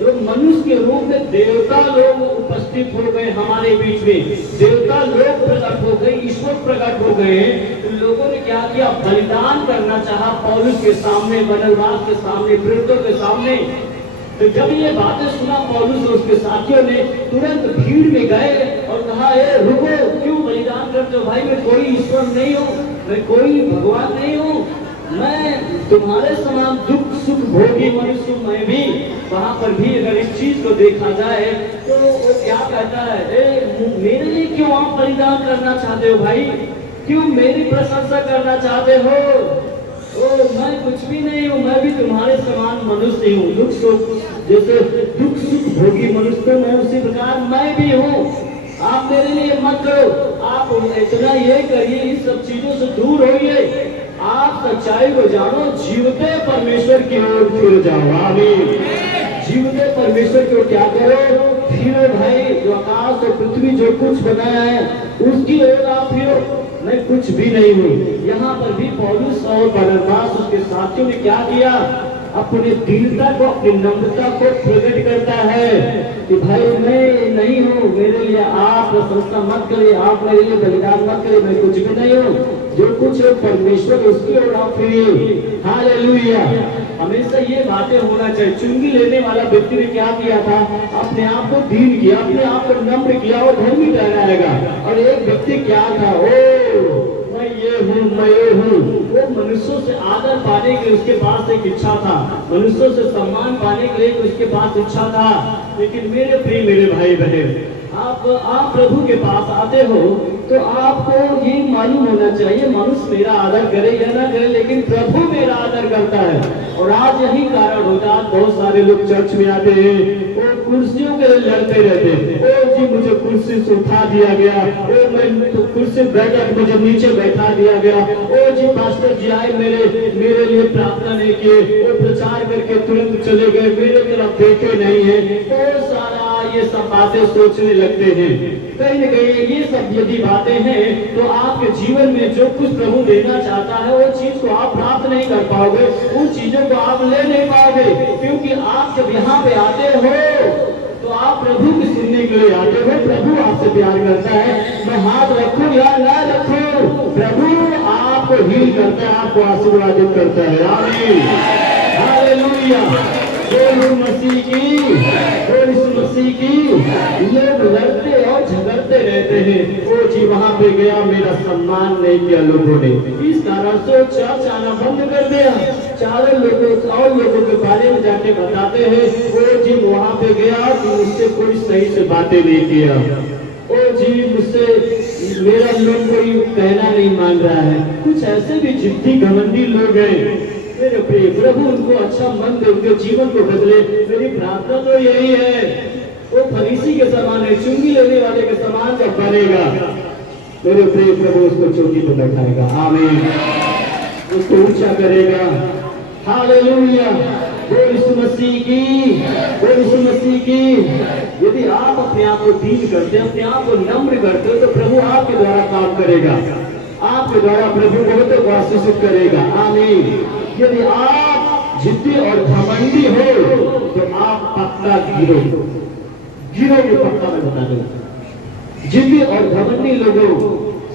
जो मनुष्य के रूप में देवता लोग उपस्थित हो गए हमारे बीच में, देवता लोग प्रकट हो गए, ईश्वर प्रकट हो गए। तो लोगों ने क्या किया, बलिदान करना चाहा पौलुस के सामने, बरनबास के सामने, प्रेरितों के सामने। तो जब ये बातें सुना पौलुस और उसके साथियों ने, तुरंत भीड़ में गए और कहा, रुको, क्यों बलिदान करते हो भाई, मैं कोई ईश्वर नहीं हूँ, मैं कोई भगवान नहीं हूँ, मैं तुम्हारे समान दुख सुख भोगी मनुष्य, मैं भी। वहां पर भी अगर इस चीज को देखा जाए तो वो क्या कहता है, मेरे लिए क्यों आप बलिदान करना चाहते हो भाई, क्यों मेरी प्रशंसा करना चाहते हो? ओ मैं कुछ भी नहीं हूँ, मैं भी तुम्हारे समान मनुष्य हूँ, दुख सुख जैसे दुख सुख भोगी मनुष्य मैं उसी प्रकार मैं भी हूँ। आप मेरे लिए मत करो, आप इतना ये करिए, इन सब चीजों से दूर होइए, आप सच्चाई को जानो, जीवते परमेश्वर की ओर फिर जाओ। आमीन। जीवते परमेश्वर को क्या करो, फिरो भाई। जो आकाश और पृथ्वी जो कुछ बनाया है उसकी ओर आप फिरो, मैं कुछ भी नहीं हूँ। यहाँ पर भी पौलुस और बरनबास उसके साथियों ने क्या किया, अपने दीनता को, अपनी नम्रता को प्रकट करता है कि भाई मैं नहीं हूँ, मेरे लिए आप प्रशंसा मत करिए, आप मेरे लिए बलिदान मत करिए, मैं कुछ भी नहीं हूँ। जो कुछ है परमेश्वर उसकी ओर आप फिरिए। हालेलुया। हमेशा ये बातें होना चाहिए। चुंगी लेने वाला व्यक्ति ने क्या किया था, अपने आप को दीन किया, अपने आप को नम्र किया, वो धर्मी ठहराएगा। और एक व्यक्ति क्या था, ओ मैं ये हूँ, मैं ये हूँ। वो मनुष्यों से आदर पाने के उसके पास एक इच्छा था, मनुष्यों से सम्मान पाने के लिए उसके पास इच्छा था। लेकिन मेरे प्रिय मेरे भाई बहन, आप प्रभु के पास आते हो तो आपको ये मालूम होना चाहिए, मनुष्य मेरा आदर करे या ना करे, लेकिन प्रभु मेरा आदर करता है। और आज यही कारण होता है, बहुत सारे लोग चर्च में आते हैं, वो कुर्सियों के लिए लड़ते रहते हैं। ओ जी मुझे कुर्सी से उठा दिया गया, ओ मैं तो कुर्सी बैठा मुझे नीचे बैठा दिया गया, ओ जी पास्टर जी आए मेरे लिए प्रार्थना नहीं किए, वो प्रचार करके तुरंत चले गए, मेरे तरफ देखे नहीं है। तो सारा ये सब बातें सोचने लगते हैं। कहीं न कहीं ये सब यदि बातें हैं तो आपके जीवन में जो कुछ प्रभु देना चाहता है वो चीज को आप प्राप्त नहीं कर पाओगे, उन चीजों को आप ले नहीं पाओगे। क्योंकि आप जब यहाँ पे आते हो तो आप प्रभु की सुनने के लिए आते हो। प्रभु आपसे प्यार करता है, मैं हाथ रखूं या ना रखूं, प्रभु आपको हील करता है, आपको आशीर्वादित करता है। आमीन, हालेलुया। बोलो मसीह की, बोलो मसीह की। लोग लड़ते और झगड़ते रहते हैं, वो जी वहां पे गया, मेरा सम्मान नहीं किया लोगों ने, इस कारण से चर्च आना बंद कर दिया। चारों लोगों और लोगों के बारे में जाके बताते हैं, वो जी वहां पे गया कि मुझसे कोई सही से बातें नहीं किया, ओ जी मुझसे मेरा लोग कोई कहना नहीं मान रहा है। कुछ ऐसे भी जिद्दी घमंडी लोग हैं। मेरे प्रिय प्रभु उनको अच्छा मन दे, उनके जीवन को बदले। मेरी प्रार्थना तो यही है, वो फरीसी के समान है, चुंगी लेने वाले के समान जब बनेगा, मेरे प्रिय प्रभु उसको चौकी पर बैठाएगा। आमीन, उसको ऊंचा करेगा। हालेलुया। बोल यीशु मसीह की, बोल यीशु मसीह की। यदि आप अपने आप को दीन करते हैं, अपने आप को नम्र करते हो, तो प्रभु आपके द्वारा काम करेगा, आपके द्वारा प्रभु बहुतों को आशीषित करेगा। आमीन। यदि आप जिद्दी और घमंडी हो तो आप पक्का गिरोगे, पक्का मैं बता दूं। जिद्दी और घमंडी लोगों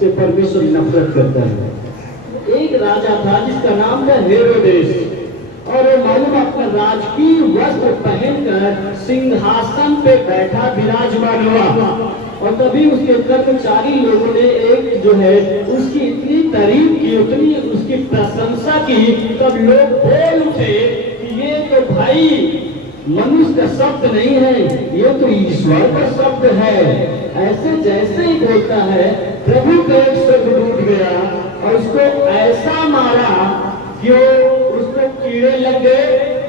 से परमेश्वर नफरत करता है। एक राजा था जिसका नाम था हेरोदेस, और वो मालूम अपना राजकीय वस्त्र पहनकर सिंहासन पे बैठा विराजमान हुआ। और तभी उसके कर्मचारी लोगों ने एक जो है उसकी इतनी तारीफ की, उतनी उसकी प्रशंसा की, तब लोग बोल उठे कि ये तो भाई मनुष्य का शब्द नहीं है, ये तो ईश्वर का शब्द है। ऐसे जैसे ही बोलता है, प्रभु का एक शब्द टूट गया और उसको ऐसा मारा कि उसको कीड़े लग गए,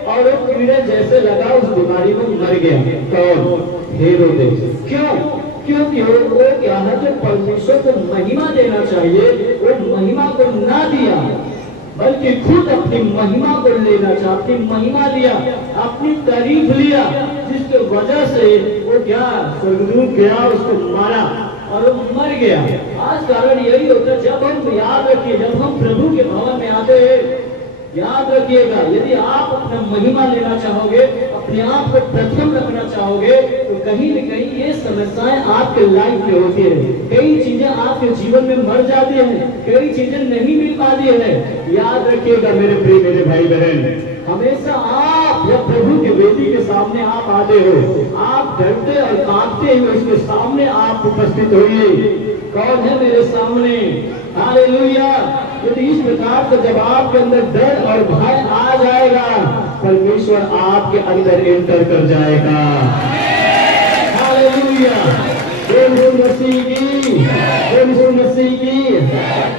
और वो कीड़े जैसे लगा उस बीमारी में मर गया। कौन? हेरोदेस। क्यों? क्योंकि वो क्या है, जो परमेश्वर को महिमा देना चाहिए वो महिमा को ना दिया, बल्कि खुद अपनी महिमा को लेना चाहा, अपनी महिमा लिया, अपनी तारीफ लिया, जिसके वजह से वो क्या, स्वर्गदूत गया, उसको मारा और वो मर गया। आज कारण यही होता है, जब हम याद रखिए, जब हम प्रभु के भवन में आते हैं, याद रखिएगा, यदि आप अपना महिमा लेना चाहोगे, अपने आप को प्रथम रखना चाहोगे, तो कहीं न कहीं ये समस्याएं आपके लाइफ में होती है। कई चीजें आपके जीवन में मर जाती हैं, कई चीजें नहीं मिल पाती है। याद रखिएगा मेरे प्रिय मेरे भाई बहन, हमेशा आप जब प्रभु के वेदी के सामने आप आते हो, आप डरते और कांपते हुए उसके सामने आप उपस्थित होइए। कौन है मेरे सामने? हालेलुया। यदि इस प्रकार से जब आपके अंदर डर और भय आ जाएगा, परमेश्वर आपके अंदर एंटर कर जाएगा। हालेलुया। यीशु मसीह की, यीशु मसीह की।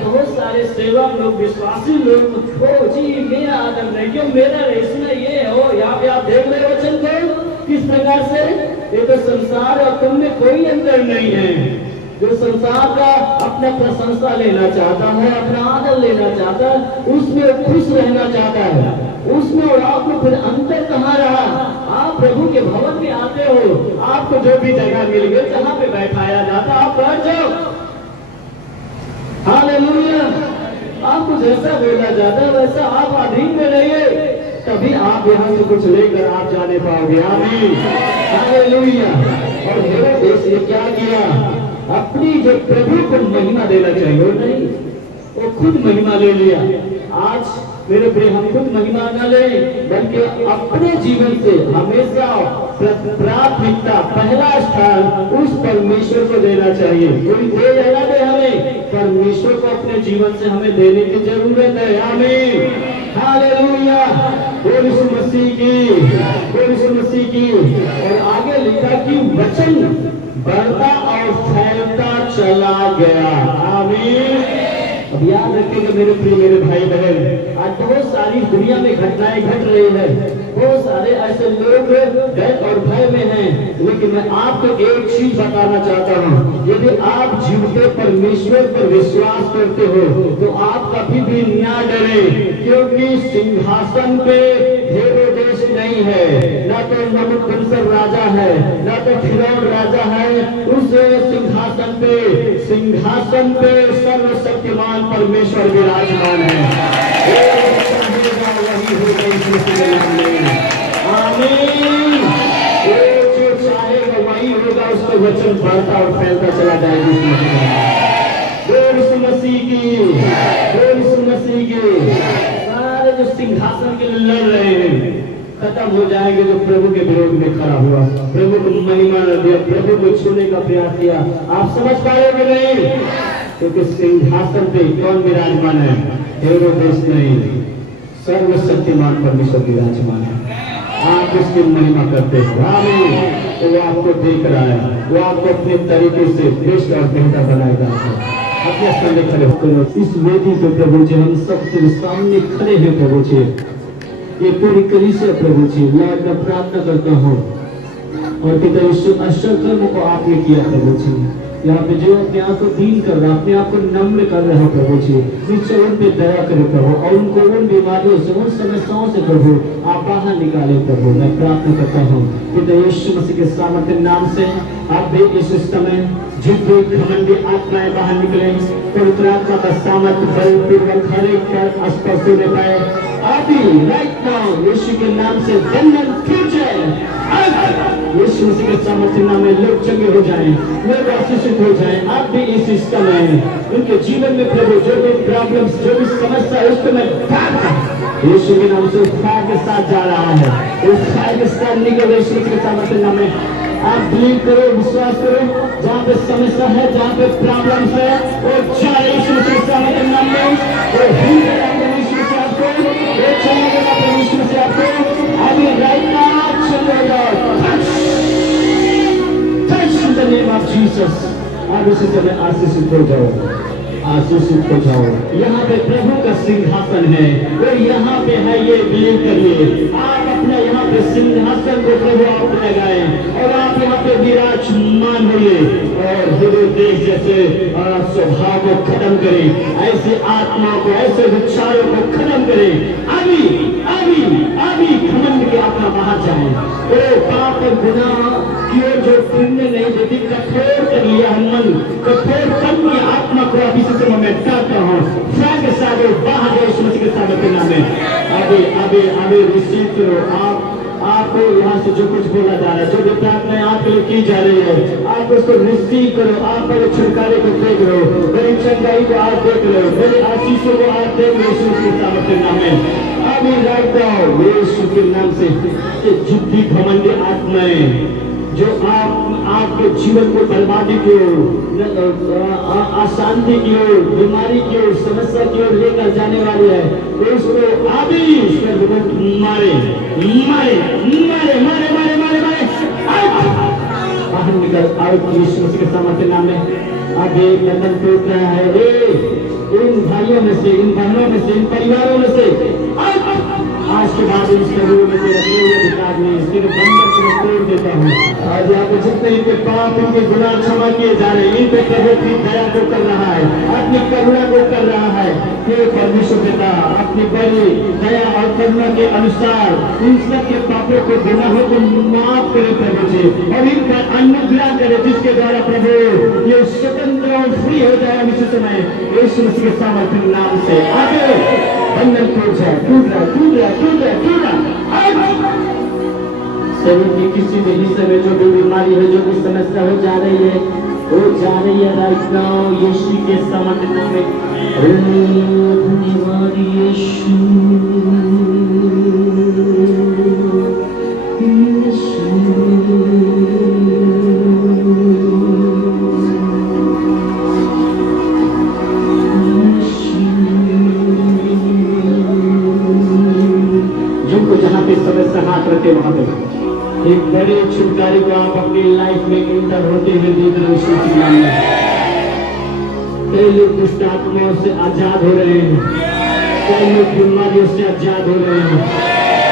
बहुत सारे सेवक लोग, विश्वासी लोग, ओ जी मेरा आदर नहीं, क्यों मेरा रेशना ये हो। यहाँ पे आप देख रहे वचन को किस प्रकार से, ये तो संसार और तुम में कोई अंतर नहीं है। जो संसार का अपना प्रशंसा लेना चाहता है, अपना आदर लेना चाहता है, उसमें खुश रहना चाहता है, उसमें और आप में फिर अंतर कहाँ रहा। आप प्रभु के भवन में आते हो, आपको जो भी जगह मिल गई जहां पे बैठाया जाता आप बैठ जाओ। हालेलुया। आपको जैसा बोला जाता है वैसा आप अधीन में रहिए, तभी आप यहाँ से कुछ लेकर आप जाने पाओगे। आमीन। हालेलुया। और हेरोदेस ने क्या किया, अपनी जो प्रभु को महिमा देना चाहिए वो नहीं, वो खुद महिमा ले लिया। आज मेरे प्रिय हम खुद महिमा न ले, बल्कि अपने जीवन से हमेशा प्राथमिकता पहला स्थान उस परमेश्वर को देना चाहिए। कोई दे या ना दे, हमें परमेश्वर को अपने जीवन से हमें देने की जरूरत है। आमीन। हालेलुया। बोल यीशु मसीह की, बोल यीशु मसीह की। और आगे लिखा कि वचन बढ़ता और फैलता चला गया। आमीन। अब याद रखिएगा मेरे प्रिय मेरे भाई बहन, आज बहुत सारी दुनिया में घटनाएं घट रही है, बहुत सारे ऐसे लोग डर और भय में हैं, लेकिन मैं आपको एक चीज बताना चाहता हूँ, यदि आप जीवते परमेश्वर पर विश्वास करते हो तो आप कभी भी ना डरे, क्योंकि सिंहासन पे हेरोदेस नहीं है, ना तो नबूकदनेस्सर राजा है, ना तो फिरौन राजा है। उस सिंहासन पे सर्वशक्तिमान परमेश्वर विराजमान है। आमीन। जो चाहेगा वही होगा, उसका वचन बढ़ता और फैलता चला जाएगा। यीशु मसीह की, यीशु मसीह की। सारे जो सिंहासन के लिए लड़ रहे हैं खत्म हो जाएंगे, जो प्रभु के विरोध में खड़ा हुआ, प्रभु को महिमा न दिया, प्रभु को छूने का प्रयास किया। आप समझ पाएंगे नहीं, क्योंकि सिंहासन पे कौन विराजमान है? हेरोदेस नहीं, सर्वशक्तिमान परमेश्वर विराजमान है। आप उसकी महिमा करते हो। आमीन। तो वो आपको देख रहा है, वो आपको अपने तरीके से बेस्ट और बेहतर बनाएगा। अपने सामने खड़े होकर इस वेदी पे प्रभु जी हम सब तेरे सामने खड़े हैं प्रभु जी, ये पूरी कलीसिया प्रभु जी लॉर्ड मैं प्रार्थना करता हूँ, और पिता यीशु आश्चर्य कर्म को आपने किया प्रभु जी, यहाँ पे जो अपने आप को दीन कर रहा, अपने आप को नम्र कर रहा प्रभु जी, निश्चय उन पे दया करे प्रभु, और उनको उन बीमारियों से, उन समस्याओं से प्रभु आप बाहर निकाले प्रभु। मैं प्रार्थना करता हूँ पिता यीशु मसीह के सामर्थ्य नाम से, आप भी इस समय जितनी घमंडी आत्माएं बाहर निकले, पवित्र आत्मा का सामर्थ्य बलपूर्वक हर एक पर स्पर्श होने पाए अभी राइट नाउ यीशु के नाम से बंधन टूट जाए। यीशु मसीह के सामर्थ्य नाम में लोग चंगे हो जाएं, लोग आशीषित हो जाएं। आप भी इस समय उनके जीवन में प्रभु जो भी प्रॉब्लम्स, जो भी समस्या है उसको मैं यीशु के नाम से फायर के साथ जा रहा है, उस फायर के साथ निकल यीशु मसीह के सामर्थ्य नाम में। आप बिलीव करो, विश्वास करो, जहाँ पे समस्या है, जहाँ पे प्रॉब्लम्स है, और जाए यीशु मसीह के सामर्थ्य नाम में, और हिल जाएंगे यीशु से आपको, वो चलेगा यीशु से आपको अभी राइट नाउ चलेगा। In the name of Jesus, आप इसी समय आशीषित हो जाओ, आशीषित हो जाओ। यहाँ पे प्रभु का सिंहासन है, और यहाँ पे है ये बिलीव करिए। आप अपना यहाँ पे सिंहासन को प्रभु आप लगाए, और आप यहाँ पे विराजमान होइए, और हेरोदेस जैसे स्वभाव को खत्म करें, ऐसे आत्मा को, ऐसे विचारों को खत्म करें। अभी अभी अभी घमंड की आत्मा बाहर जाए, ओ पाप और गुनाह की ओर जो फिरने नहीं देती, कठोर कर लिया मन, कठोर कर्म की आत्मा को अभी से मैं डालता हूँ, के साथ बाहर जाए यीशु मसीह के सामर्थ्य नाम में। अभी अभी अभी रिसीव करो। आपको यहाँ से जो कुछ बोला जा रहा है, जो भी प्रार्थनाएं आपके लिए की जा रही है, आप उसको रिसीव करो। आप मेरे छुटकारे को देख लो, मेरी चंगाई को आप देख लो, मेरे आशीषों को आप देख लो यीशु के सामर्थ्य नाम में। अभी राइट नाउ यीशु के नाम से जितनी घमंडी आत्माएं जो आपके जीवन को बर्बादी की ओर, अशांति की ओर, बीमारी की ओर, समस्या की ओर लेकर जाने वाली है, उसको अभी मारे मारे मारे मारे मारे मारे मारे बाहर निकल आउट यीशु मसीह के सामर्थ्य नाम में। अभी बंधन टूट रहा है इन भाइयों में से, इन बहनों में से, इन परिवारों में से आज के बाद इस शरीर में तेरा कोई अधिकार नहीं, तेरे बंधन को मैं तोड़ देता हूँ। आज यहाँ पे जितने इनके पाप, इनके गुनाह क्षमा किए जा रहे हैं, इन पे प्रभु की दया को कर रहा है, अपनी करुणा को कर रहा है। हे परमेश्वर पिता, अपनी बड़ी दया और करुणा के अनुसार इन सब के पापों को, गुनाहों को माफ करे प्रभु जी, और इन पर अनुग्रह करे, जिसके द्वारा प्रभु ये स्वतंत्र और फ्री हो जाए इसी समय यीशु मसीह के सामर्थ्य नाम से। आगे बंधन टूट जाए, टूट रहा, टूट रहा, टूट रहा, टूट रहा। शरीर के किसी भी हिस्से में जो भी बीमारी है, जो भी समस्या हो जा रही है, वो जा रही है राइट नाउ यीशु के सामर्थ्य नाम में। धन्यवाद यीशु, करते वहां पे एक बड़े छुटकारे को आप अपनी लाइफ में इंटर होते हुए देख रहे हो। कई लोग दुष्ट आत्माओं से आजाद हो रहे हैं, कई लोग बीमारियों से आजाद हो रहे हैं।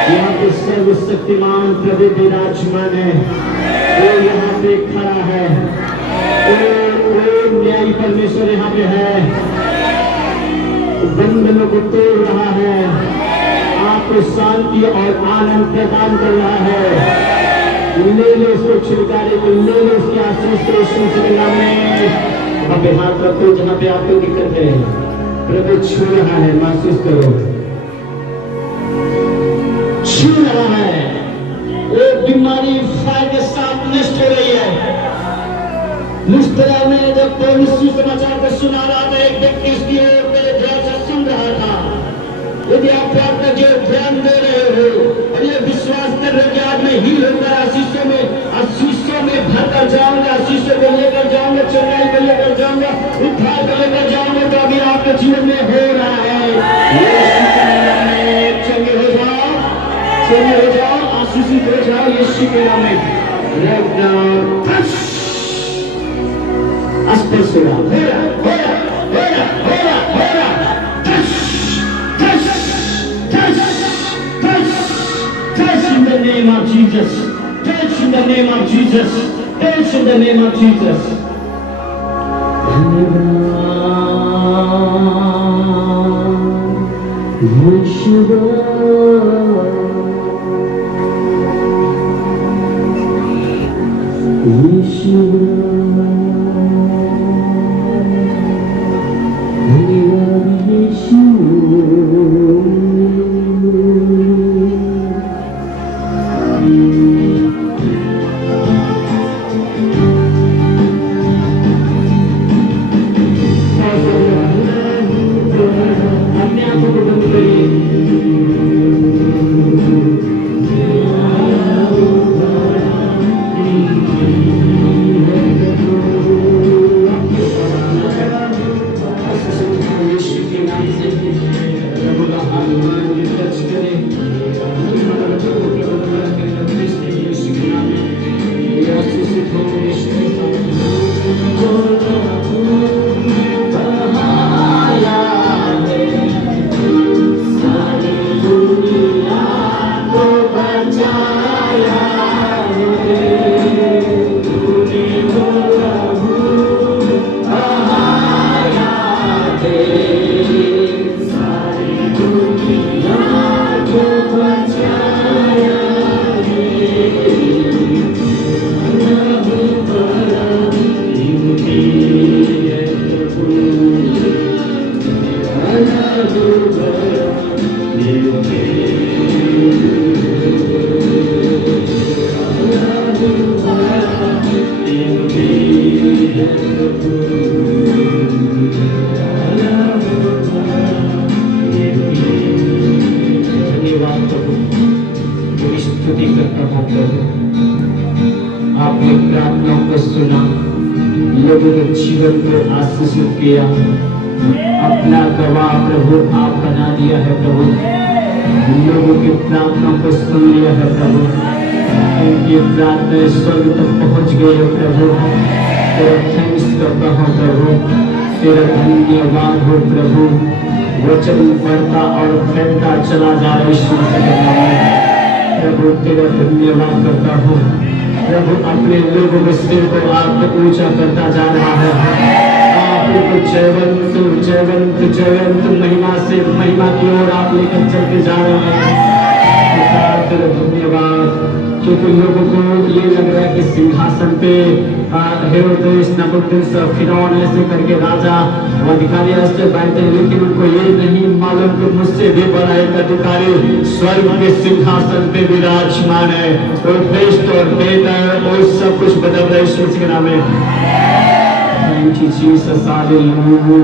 यहाँ पे सर्वशक्तिमान प्रभु विराजमान है, वो यहाँ पे खड़ा है, वो न्यायी परमेश्वर यहाँ पे है, बंधनों को तोड़ रहा है, आपको शांति और आनंद प्रदान कर रहा है। ले लो उसको छुटकारे को, ले लो उसकी आशीष को यीशु के नाम में। वहां पे हाथ रखो जहां पे आपको दिक्कत है, प्रभु छू रहा है, महसूस करो, छू रहा है। वो बीमारी फायर के साथ नष्ट हो रही है। मुश्तरा में जब पौलुस सुसमाचार को सुना रहा था, एक व्यक्ति उसकी ओर मेरे ध्यान से सुन रहा था। यदि आप प्रार्थना के ध्यान दे रहे हो और ये विश्वास कर रहे कि आज मैं हील होकर आशीषों में भरकर जाऊंगा, आशीषों को लेकर जाऊंगा, चंगाई को लेकर जाऊंगा, उद्धार को लेकर जाऊंगा, तो अभी आपके जीवन में हो रहा है। चंगे हो जाओ, चंगे हो जाओ, आशीषित हो जाओ यीशु के नाम में। स्पर्श हो रहा, in the name of Jesus, touch in the name of Jesus, touch in the name of Jesus. आपने प्रार्थनाओं को सुना, लोगों के जीवन को आशीषित किया, अपना गवाह प्रभु आप बना दिया है प्रभु, लोगों की प्रार्थनाओं को सुन लिया है प्रभु, उनकी प्रार्थना स्वर्ग तक पहुंच गई है प्रभु। तेरा थैंक्स करता हूँ प्रभु, तेरा धन्यवाद हो प्रभु, वचन बढ़ता और फैलता चला जा रहा है यीशु मसीह के नाम में। प्रभु तेरा धन्यवाद करता हूँ। प्रभु अपने लोगों के सिर को आप ऊंचा करता जा रहा है। आप उनको जयवंत जयवंत जयवंत महिमा से महिमा की ओर आप लेकर चलते जा रहे हैं। तेरा धन्यवाद, क्योंकि लोगों को ये लग रहा है कि सिंहासन पे हेरोदेस नबूकदनेस्सर फिरौन ऐसे करके राजा और अधिकारी ऐसे बैठे हैं, लेकिन उनको ये नहीं मालूम कि मुझसे भी बड़ा एक अधिकारी स्वर्ग के सिंहासन पे विराजमान है और बेस्ट और बेहतर और सब कुछ बदल रहा है यीशु मसीह के नाम में। थैंक यू जीसस, हालेलुया,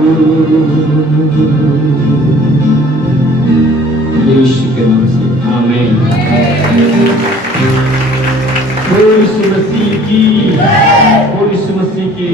यीशु के नाम से आमीन। यीशु मसीह की, यीशु मसीह की।